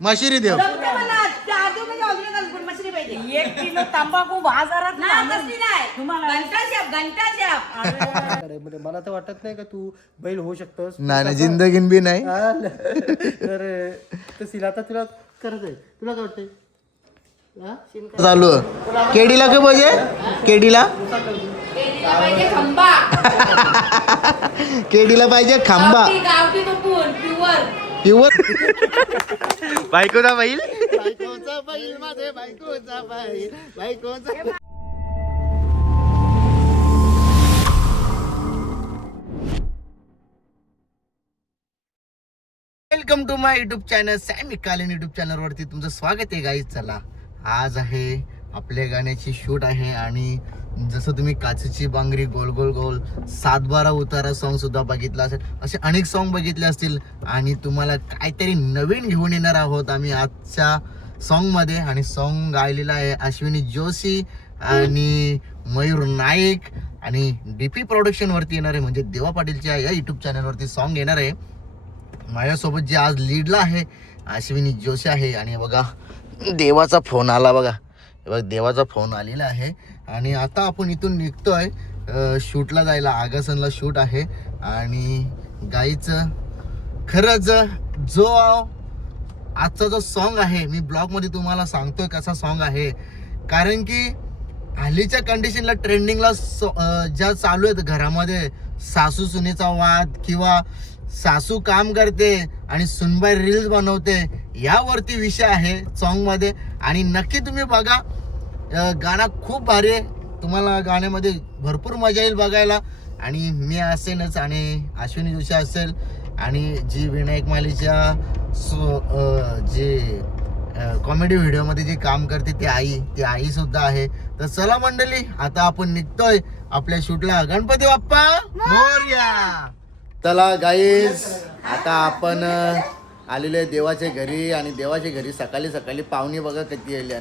मशिरी देव. 1 kilo तंबाखू बाजारात मला तर वाटत नाही का तू बैल होऊ शकतोस. नाही जिंदगीन बी नाही. तर सिला आता तुला करत आहे. तुला काय वाटतंय? चालू केडीला काय पाहिजे? केडीला केडीला पाहिजे खांबा. प्युअर बायकोचा बैल. बायकोचा बैल माझे बायकोचा बैल. बायकोचा welcome to my YouTube channel. सॅमी कालीन युट्यूब चॅनल वरती तुमचं स्वागत आहे गाईज. चला आज आहे आपल्या गाण्याची शूट आहे आणि जसं तुम्ही काचेची बांगरी गोल गोल गोल 7-12 उतारा सॉन्ग सुद्धा बघितला असेल. असे अनेक सॉन्ग बघितले असतील आणि तुम्हाला काहीतरी नवीन घेऊन येणार आहोत आम्ही आजच्या सॉन्ग मध्ये. आणि सॉन्ग गायलेला आहे अश्विनी जोशी आणि मयूर नाईक आणि डीपी प्रोडक्शन वरती येणार आहे. म्हणजे देवा पाटीलच्या या युट्यूब चॅनल वरती सॉन्ग येणार आहे. माझ्यासोबत जे आज लीडला आहे अश्विनी जोशी आहे. आणि बघा देवाचा फोन आला बघा. बघा देवाचा फोन आलेला आहे. आणि आता आपण इथून निघतोय शूटला जायला. आगासनला शूट आहे. आणि गाईचं खरंच जो आजचा जो सॉन्ग आहे मी ब्लॉगमध्ये तुम्हाला सांगतोय कसा सॉन्ग आहे. कारण की हल्लीच्या कंडिशनला ट्रेंडिंगला ज्या चालू आहेत घरामध्ये सासू सुनेचा वाद किंवा सासू काम करते आणि सुनबाई रील्स बनवते यावरती विषय आहे सॉन्ग मध्ये. आणि नक्की तुम्ही बघा गाणं खूप भारी आहे. तुम्हाला गाण्यामध्ये भरपूर मजा येईल बघायला. आणि मी असेनच आणि अश्विनी जोशी असेल आणि जी विनायक मालीच्या जे कॉमेडी व्हिडिओमध्ये जे काम करते ती आई सुद्धा आहे. तर चला मंडळी आता आपण निघतोय आपल्या शूटला. गणपती बाप्पा मोरया. चला गाईज आता आपण आलेले देवाच्या घरी. आणि देवाच्या घरी सकाळी सकाळी पाहुणे बघा किती आले.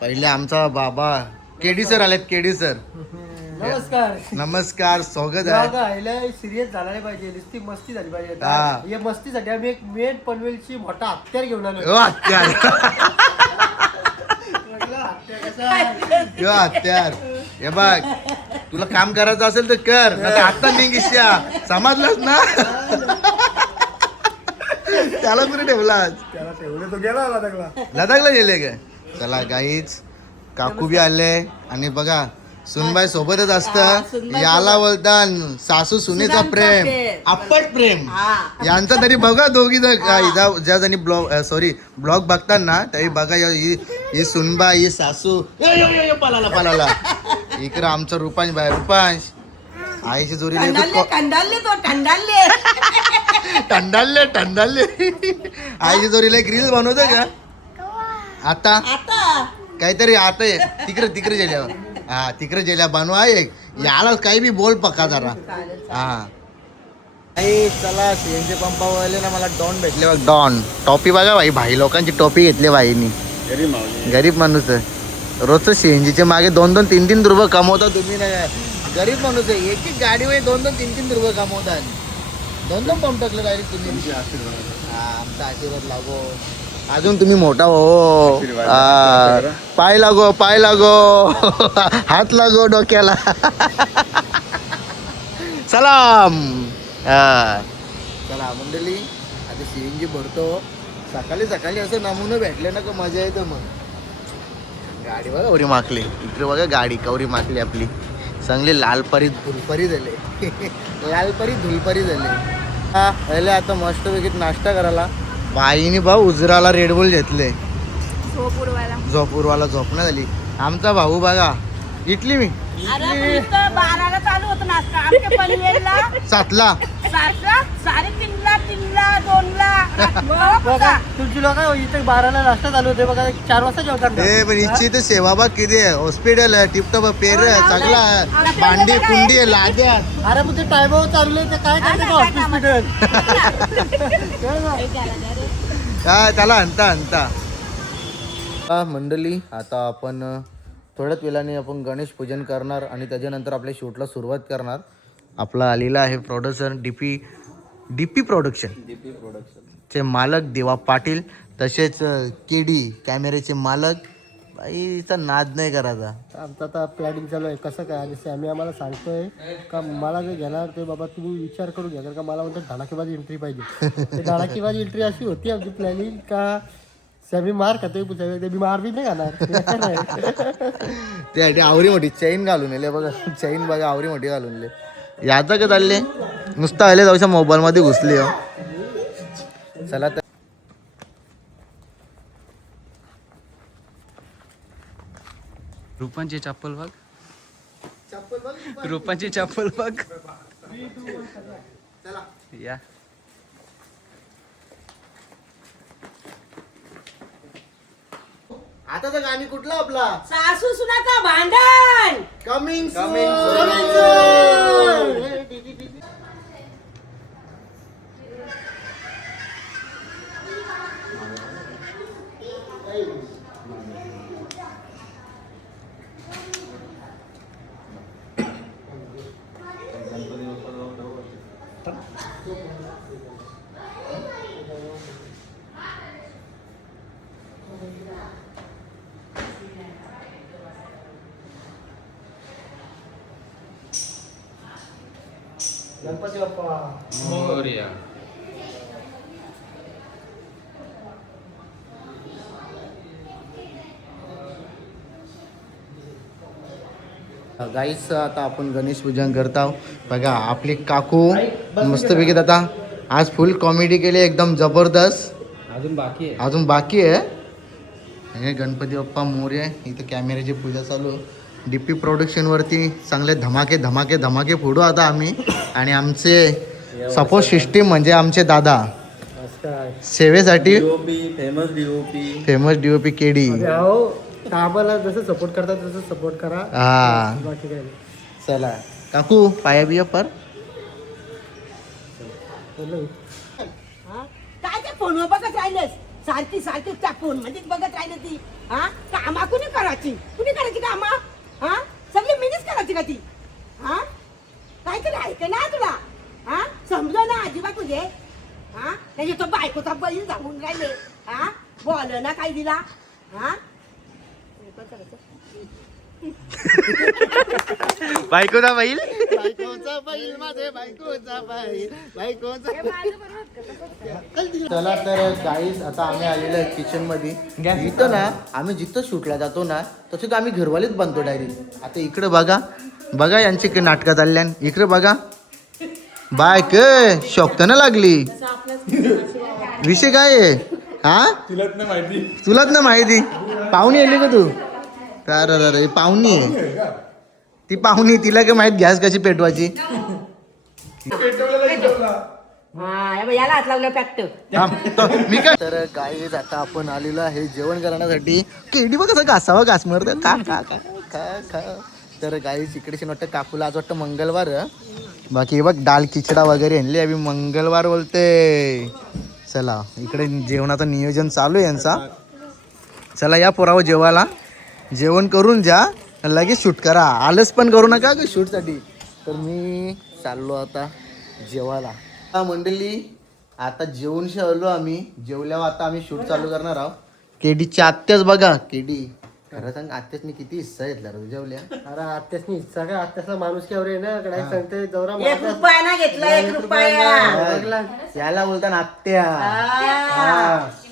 पहिले आमचा बाबा केडी सर आलेत. केडी सर नमस्कार. नमस्कार स्वागत आहे. सिरियस झाला नाही पाहिजे. नुसती मस्ती झाली पाहिजे. या मस्तीसाठी आम्ही एक मेन पनवेलची मोठा हत्यार घेऊन आलो. हत्यार हे बघ तुला काम करायचं असेल तर कर. आता निघिष्या समजलास ना. त्याला कुठे ठेवलास? त्याला ठेवले तो गेला लदाखला गेले का? चला गाईच काकू बी आले. आणि बघा सुनबाई सोबतच असतं. याला बोलतात सासू सुनेचा प्रेम अप्पट प्रेम. यांचा तरी बघा दोघी ज्या जणी ब्लॉग बघतात ना तरी बघा ही सुनबाई ही सासू पलाला इकडे आमचा रुपांश बाय रुपांश आईची जोडीले टंडाले आईची जोडीला एक रील बनवते का आता काहीतरी आता तिकडे गेल्यावर. हा तिकडे गेल्या बनवा एक याला काही बी बोल पक्का जरा. हा चला सीएनजी पंपावर ना मला डॉन भेटले बघ. डॉन टॉपी बघा भाई लोकांची टोपी घेतली भाईनी. गरीब माणूस आहे. रोजचं सीएनजीचे मागे 2-2, 3-3 रुपये कमवता तुम्ही. नाही गरीब माणूस आहे. एक गाडीमध्ये 2-2, 3-3 रुपये कमवतात. 2-2 पंप टाकले डायरेक्ट तुम्ही. आमचा आशीर्वाद लागो. अजून तुम्ही मोठा हो. पाय लागो हात लागो डोक्याला. सलाम. चला मंडळी आता सीएनजी भरतो. सकाळी असं नमुने भेटले ना का मजा येतं. मग गाडी बघा कवरी माकली. इकडे बघा गाडी कवरी माकली आपली चांगली लालपरी धुलपरी झाले. लालपरी धुलपरी झाले. पहिले आता मस्तपैकी नाश्ता करायला बाईनी भाऊ उजराला रेडबुल घेतले. झोपूरवाला झोपणं झाली. आमचा भाऊ बघा इटली मी 12ला चालू होतं नाश्ता. आमच्या पनवेलला 7ला 3:30ला 2ला बघा तुमची लोक इथे 12ला नाश्ता चालू होते. बघा 4 वाजता जेवतात. पण इच्छित सेवा बा किती आहे. हॉस्पिटल आहे टिपटॉप पेर चांगला आहे. भांडी कुंडी आहे लाद्या. अरे मग ते टायमावर चालू आहे ते काय करते हॉस्पिटल. काय त्याला आणता मंडळी आता आपण थोड्याच वेळाने आपण गणेश पूजन करणार आणि त्याच्यानंतर आपल्या शूटला सुरुवात करणार. आपला आलेला आहे प्रोड्युसर डीपी प्रोडक्शन चे मालक देवा पाटील. तसेच केडी कॅमेऱ्याचे मालक. बाईचा नाद नाही करायचा. आमचं आता प्लॅनिंग चालू आहे कसं काय. आणि सॅमी आम्हाला सांगतोय का मला जे घेणार ते बाबा तुम्ही विचार करून घ्या, कारण का मला म्हणतो धडाकेबाजी एंट्री पाहिजे. ते धडाकेबाजी एंट्री अशी होती आमची प्लॅनिंग का सॅमी मार खातोय ते मी मार बी नाही खाणार. ते आवरी मोठी चैन घालून येले बघा. चैन बघा आवरी मोठी घालून येले. याचा का चालले नुसतं आले जाऊशा मोबाईल मध्ये घुसले हो. चला तर रूपांची चप्पल बघ. रूपांची चप्पल बघ. या आता तर गाणी कुठला आपला सासू सुनाचा भांडण. कमिंग गणपती बाप्पा मोरया. गाईच आता आपण गणेश पूजन करताव. बघा आपली काकू मस्तपैकी आता आज फुल कॉमेडी केली एकदम जबरदस्त. अजून बाकी आहे. हे गणपती बाप्पा मोरया. इथं कॅमेऱ्याची पूजा चालू. डीपी प्रोडक्शन वरती चांगले धमाके धमाके धमाके फोडू आता आम्ही. आणि आमचे सपोर्ट सिस्टीम म्हणजे आमचे दादा सेवेसाठी फेमस डीओपी केडी. आम्हाला जसं सपोर्ट करतात तसं सपोर्ट करा. हा बाकी काय नाही. चला काकू पाया बिया पर. हा? काय त्या फोनवर बघत राहिलेस सारखी सारखी त्या फोन मध्ये बघत राहिले ती. हा कामा कुणी करायची कामा. हा सगळी मीच करायची का ती. हा काहीतरी ऐक ना तुला. हा समजा ना अजिबात तुझे. हा त्याच्या तो बायकोचा बैल जाऊन राहिले. हा बोल ना काय दिला. हा बायकोचा बैल बायकोचा बैल माझे बायकोचा बैल बायकोचा. चला तर गाईज आता आम्ही आलेलो आहे किचन मध्ये. इथं ना आम्ही जिथं शूटला जातो ना तसं आम्ही घरवालीच बनतो डायरेक्ट. आता इकडे बघा बघा यांची नाटकात आल्यान. इकडे बघा बायक शोकताना लागली. विषय काय आहे हा तुलाच ना माहिती. पाहुणी आली का तू. अरे पाहुणी आहे ती. पाहुणी तिला काय माहित गॅस कशी पेटवायची. हा याला हात लावलं पॅक्ट. मी काय तर गाईज आता आपण आलेलो आहे जेवण करण्यासाठी. केडी बघ कसं घासावा घास मरत खा खा खा खा खा. तर गाईज इकडेशी वाटतं काकूला आज वाटतं मंगळवार. बाकी हे बघ दाल खिचडा वगैरे आणली आम्ही मंगळवार बोलते. चला इकडे जेवणाचं नियोजन चालू आहे यांचा. चला या पोरावर जेवायला. जेवण करून जा लगेच शूट करा. आलस पण करू नका का शूटसाठी. तर मी चाललो आता जेवायला. हा मंडळी आता जेवून शेवलो आम्ही. जेवल्यावर आता आम्ही शूट चालू करणार आहोत. केडीची आत्याच बघा. केडी खरं सांग आत्यासनी किती हिस्सा घेतला रे जेवल्या. अरे आत्यासनी इच्छा का आत्यासला माणूस केवर आहे ना कडे सांगते जवरा 1 रुपया ना घेतला 1 रुपया. याला बोलता आत्या.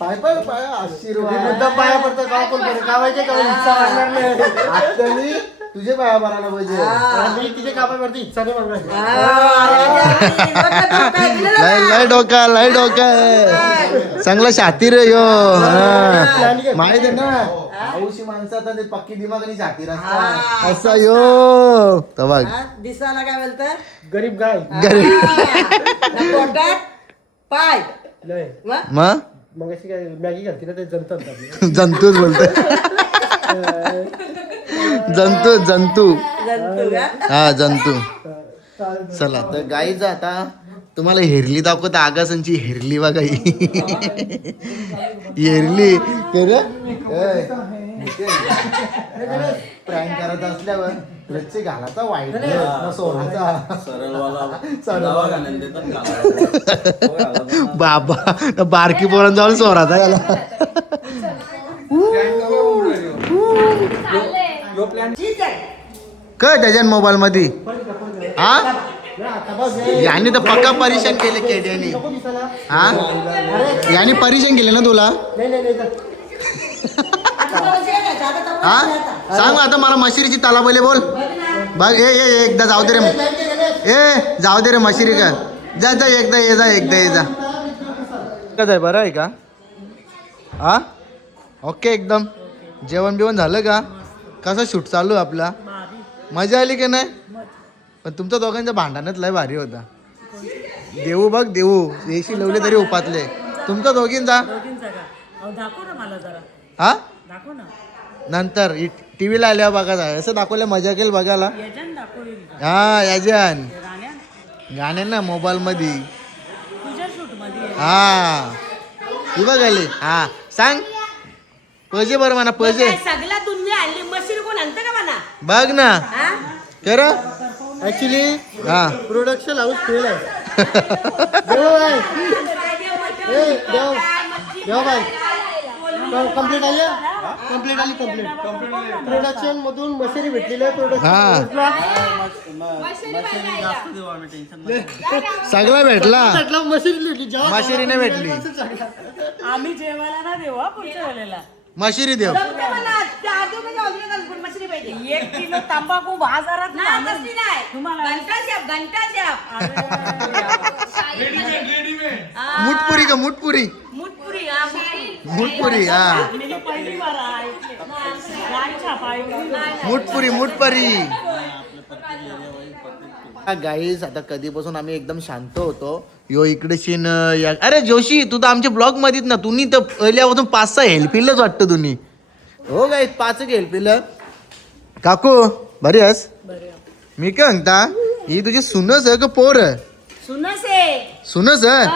पाय पाय पाय आशीर्वाद मुद्दा पाया पडतो गाव कोण करे गावाचे गाव इच्छा लागणार नाही. आत्यानी तुझे पाया भरायला पाहिजे. मी तिचे कामा करते इच्छा नाही मागणार. लय डोका लय डोका चांगला शातीर आहे यो. माहित आहे ना हौशी माणसं आता ते पक्की दिमाग आणि शातीर असतात. असा यो तर बघ दिसायला काय बोलत गरीब गाय पोटात पाय. लय मग मग अशी काय मॅगी घालते ना ते जंतर जंतूच बोलत. जंतू जंतू जंतू का? हा जंतू. चला तर गाईच आता तुम्हाला हेरली दाखवत. आगासांची हेरली बघा ही. हेरली प्रँक करत असल्यावर रच्चे घालाचा वाईट मग सोनाचा बाबा बारकी पोरण जाऊन सोराचा घाला ठीक आहे काय त्याच्या मोबाईल मध्ये हा यांनी तर पक्का परेशान केले केड्यानी हा यांनी परेशान केले ना तुला हा सांग आता मला मशिरीची तालाबले बोल बघ ए एकदा जाऊ दे रे जाऊ दे रे मशिरी का जा जा एकदा ये जा कसं आहे बरं आहे का हा ओके एकदम जेवण बिवण झालं का कसं शूट चालू आहे आपला मजा आली की नाही पण तुमच्या दोघांच्या भांडणच लय भारी होता देऊ बघ देऊ देशी लवले तरी उपातले तुमच्या दोघींचा दाखव ना मला जरा हा दाखव ना नंतर टीव्हीला आल्यावर बघा असं दाखवलं मजा केली बघायला याच्यानं दाखवली हा याच्यान गाण्यात गाणे ना मोबाईल मध्ये तुझ्या शूट मध्ये हा ती बघायली हा सांग पजे बरं म्हणा पजे सगळ्या दुनिया आली मशीन कोण आणतं का म्हणा बघ ना हा कर ऍक्च्युली हा प्रोडक्शन हाऊस फेल आहे देव बाय कंप्लीट आली कंप्लीट प्रोडक्शन मधून मशिरी भेटलेली आहे सगळं भेटला मशिरी मशिरीने भेटली आम्ही जेवायला ना देऊ हा पुढच्या वेळेला मशिरी देव एक किलो तंबाखू बाजारात तुम्हाला मुठपुरी का मुठपुरी मुठपुरी मुठपुरी हा पहिली बार मुठपुरी मुठपुरी गाईज आता कधीपासून आम्ही एकदम शांत होतो यो इकडे शिन अरे जोशी तू तर आमच्या ब्लॉग मध्येच ना तुम्ही तर पहिल्यापासून 5-6 हेल्पिलच वाटतं तुम्ही हो गाईज 5 हेल्पिल काकू बरी आहेस मी काय म्हणता ही तुझी सुनस आहे का पोर सुनस आहे सुनस आहे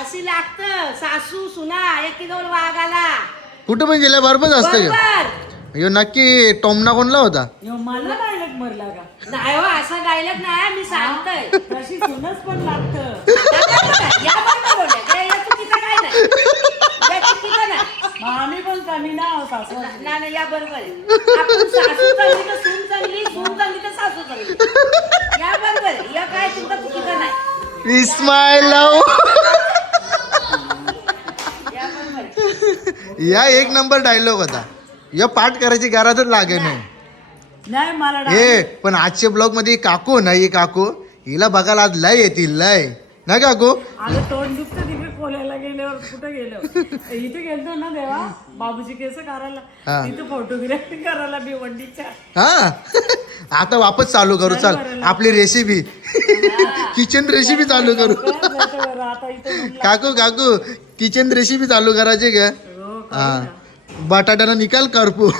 अशी लागत सासू सुना एक दोन वाघाला कुठं पण गेल्या बरोबर असतं का यो नक्की टोमना कोणला होता मला डायलॉग मरला का नाही हो असा डायलॉग नाही मी सांगतोय तशी सुनच पण लागत या बरोबर बोलल्या या चुकीचं काय नाही या चुकीचं नाही आम्ही पण कमी ना सासू नाही या बरोबर आपण सासू चांगली तर सून चांगली सून चांगली तर सासू चांगली या बरोबर या काय तुमचं चुकीचं नाही इस्माईल या एक नंबर डायलॉग होता या पाठ करायची गरजच लागे नाही मला हे पण आजच्या ब्लॉग मध्ये काकू नाही काकू हिला बघायला आज लय येतील लय ना काकू आलं तोंड दुखतं तिकडे कोल्याला गेल्यावर कुठं गेलो इथे गेलतो ना देवा बाबूची केस करायला हा. तिथे फोटोग्राफी करायला भिवंडीच्या हा आता वापस चालू करू चल आपली रेसिपी किचन रेसिपी चालू करू आता इथे काकू काकू किचन रेसिपी चालू करायची का हा बटाट्याला निकाल करपू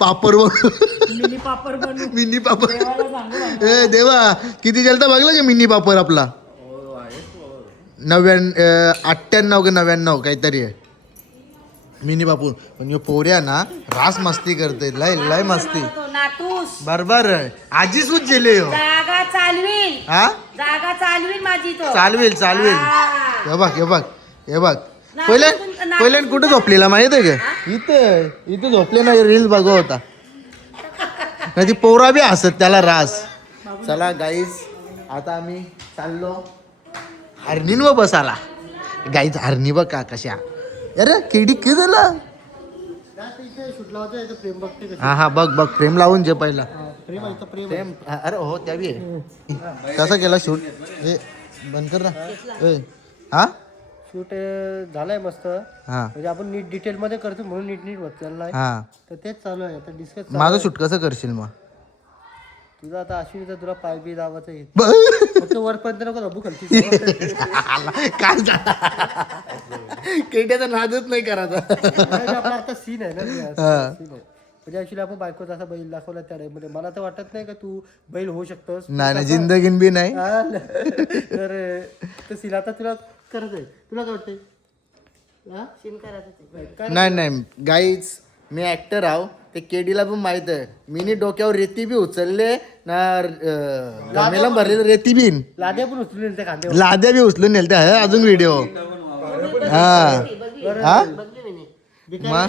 पापड मिनी पापड बनवू मिनी पापड देवाला सांगू ए देवा किती जलता बघला का मिनी पापड आपला 98 का 99 काहीतरी आहे मिनी बापू पण यो पोऱ्या ना रास मस्ती करते लय लय मस्ती नाटूस बरोबर आजी सूच गेले हो जागा चालवील हा जागा चालवील माझी तो चालवेल चालवेल हा. हे बघ हे बघ हे बघ पहिले कुठे झोपलेला माहित आहे का इथे झोपले ना रील बघ होता नाही ती पोरा बी हसत त्याला रास चला गाईज आता आम्ही चाललो हरणींवर बसाला गाईज हरणी बघ का कशा अरे केडी कि झालं शूट लावतो याचं प्रेम बघते कशी हा हा बघ बघ फ्रेम लावून जे पहिला प्रेम आहे प्रेम फ्रेम अरे हो त्या बी आहे कसा केला शूट हे बंद कर ना ए हा शूट झालाय मस्त हा म्हणजे आपण नीट डिटेल मध्ये करतो म्हणून नीट होत चाललाय हा तर तेच चालू आहे आता डिस्कस माझं शूट कसं करशील मग तुझं आता अश्विनीचा तुला पाय बी दावाचं आहे ब- फक्त वरपर्यंत नको दाबू खालची काय केट्याचा नादच नाही करायचा आपला आता सीन आहे ना हा. सीन आहे म्हणजे ऍक्च्युली आपण बायकोचा असा बैल दाखवला त्या टाइम मध्ये मला तर वाटत नाही का तू बैल होऊ शकतोस नाही नाही जिंदगीन बी नाही हा ना. तर सीन आता तुला करत आहे तुला काय वाटतंय हा? शिन करायचं ते. काय नाही नाही गाईज मी ऍक्टर आहो ते केडीला पण माहित आहे. मीनी डोक्यावर रेती बी उचलले ना गमेला भरलेलं रेती बिन लाद्या पण उचलून त्या खांद्यावर. लाद्या बी उचलून नेलत्या हे अजून व्हिडिओ हा हा मग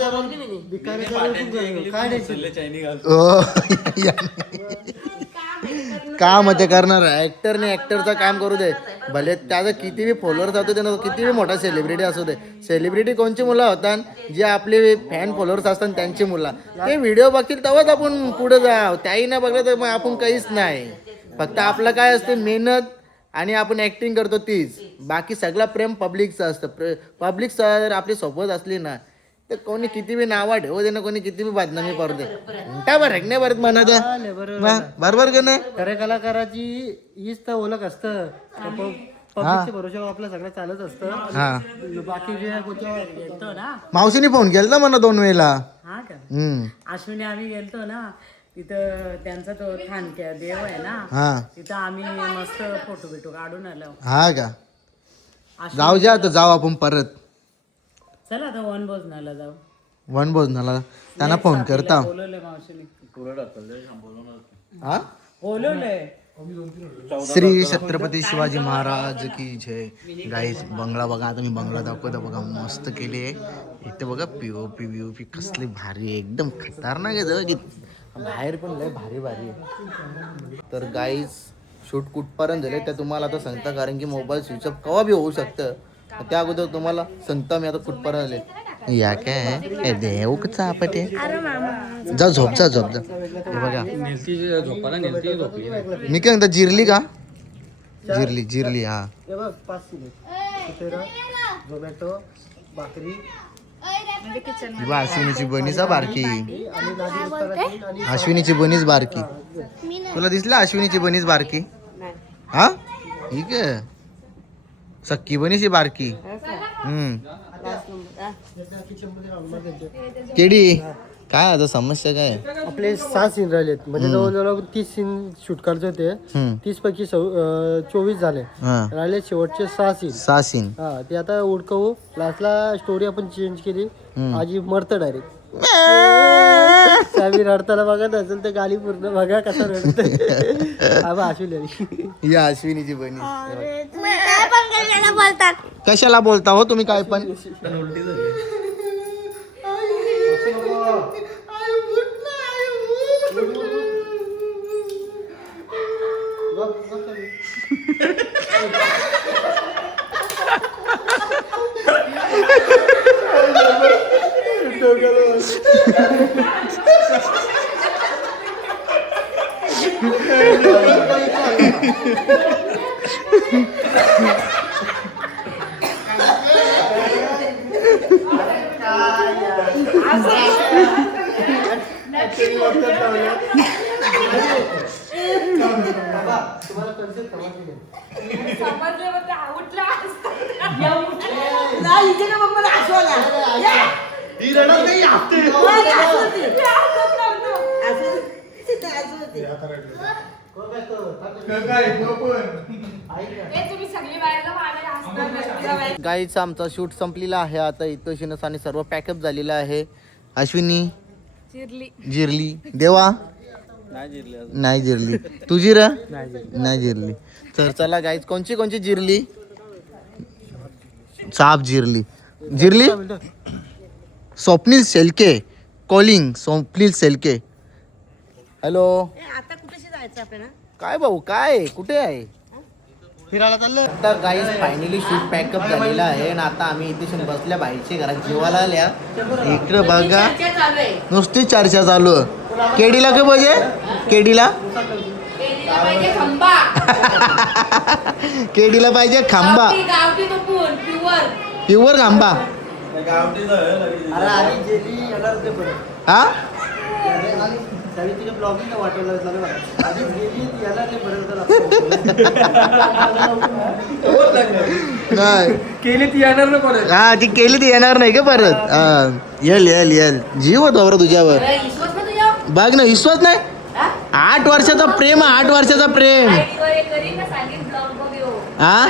काम ते करणार ऍक्टरने ऍक्टरचं काम करू दे भले त्याचा किती बी फॉलोअर्स असतो त्यानं किती बी मोठा सेलिब्रिटी असू दे. सेलिब्रिटी कोणची मुलं होतात जे आपले फॅन फॉलोअर्स असतात त्यांची मुलं ते व्हिडिओ बघतील तेव्हाच आपण पुढे जाऊ. त्याही नाही बघलं तर मग आपण काहीच नाही. फक्त आपलं काय असते मेहनत आणि आपण ऍक्टिंग करतो तीच. बाकी सगळं प्रेम पब्लिकचं असतं. पब्लिक जर आपली सोबत असली ना तर कोणी किती बी नावा ठेवू दे ना कोणी किती बी बदनामी करू दे त्या बरं नाही बरं म्हणत बरोबर का नाही. खऱ्या कलाकाराची हीच तर ओळख असतं. पब्लिकच्या भरोशावर आपलं सगळं चालत असतं. हा बाकी जे गेलतो ना मावशीने फोन केला म्हणा 2 वेळेला. हा का हम्म अश्विनी आम्ही गेलतो ना तिथं त्यांचा तो ठाणक्या देव आहे ना हा तिथं आम्ही मस्त फोटो बिटो काढून आलो. हा का जाऊ द्या आता जाऊ आपण परत चला आता वन भोजनाला जाऊ. वनभोजनाला त्यांना फोन करता. बोलवलंय मावशीने हा बोलवलंय. श्री छत्रपती शिवाजी महाराज की जय. गाईस बंगला बघा आता मी बंगला दाखवतो बघा मस्त केली आहे. इथे बघा पीओपी कसली भारी आहे एकदम खतरनाक आहे. की बाहेर पण लय भारी भारी आहे. तर गाईस शूट कुठपर्यंत झाले ते तुम्हाला आता सांगता कारण की मोबाईल स्विच ऑफ केव्हा बी होऊ शकतं. त्या अगोदर तुम्हाला सांगता मी आता कुठपर्यंत आले. या काय देव कसा आपटे जा झोप जा हे बघा मी काय म्हणता जिरली का जिरली हा हे बघ 5 किलो झोमॅटो भाकरी अश्विनीची बनीचा बारकी आणि नादी उत्तराखंड आणि अश्विनीची बनीच बारकी तुला दिसला अश्विनीची बनीच बारकी हा ठीक आहे सक्की बनीची बारकी केडी काय आता समस्या काय आपले 6 सीन राहिलेत म्हणजे जवळजवळ 30 सीन शूट करायचे होते. 30 पैकी 24 झाले. राहिले शेवटचे 6 सीन. 6 सीन हा ते आता उडकवू. लास्टला स्टोरी आपण चेंज केली. आजी मरत डायरेक्ट. सावी रडताना बघत असेल तर गाली पूर्ण बघा कसा रडत आबा अश्विनी या अश्विनीची बनी कशाला बोलता हो तुम्ही काय पण गाईचा आमचा शूट संपलेला आहे आता. इथं शिनस आणि सर्व पॅकअप झालेलं आहे. अश्विनी जिरली देवा नाही जिरली तू जिरा नाही जिरली. तर चला गाईज कोणची जिरली चाप जिरली स्वप्नील शेलके कॉलिंग स्वप्नील शेलके हॅलो आता कुठेशी जायचं आपल्याला काय भाऊ काय कुठे आहे फिरायला चाललं. आता गाईज फायनली शूट पॅकअप झालेला आहे आणि आता आम्ही इथे बसल्या बाहेरच्या घरात जेवायला आल्या. इकडे बघा नुसती चर्चा चालू आहे. केडीला काय पाहिजे केडीला केडीला पाहिजे खांबा प्युअर खांबा अरे आधी जेली येणार ते बरं. हा तिने ब्लॉगिंग वाटवलं चालू आधी गेली ती येणार ते बरं. नाही केली ती येणार ना परत. हा ती केली ती येणार नाही का परत. हा येल जीव होतो बरं तुझ्यावर बघ ना विश्वास नाही. 8 वर्षाचा प्रेम 8 वर्षाचा प्रेम हा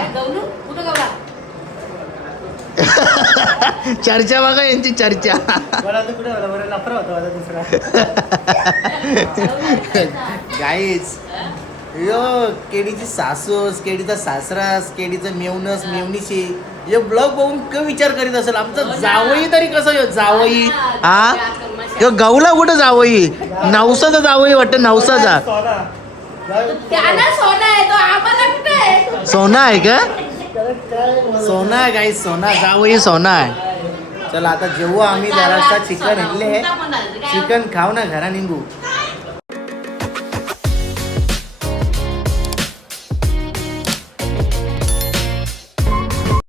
चर्चा बघा यांची चर्चा. बरं आता कुठे होता बरं लफरा होता माझा दुसरा. गाईज यो केडीची सासूस केडीचा सासरास केडीचं मेवणस मेवणीशी हे ब्लॉग बघून क विचार करीत असेल आमचा जावई तरी कसं यो जावई हा यो गावला कुठं जावई नवसाचा जावई वाटतं नवसाचा त्याला सोना आहे तो आम्हाला कुठे आहे सोना आहे का सोना आहे गाईज सोना जावई सोना आहे. चला आता जेव्हा आम्ही जरासा चिकन आणले चिकन खाऊ ना घरा निघू.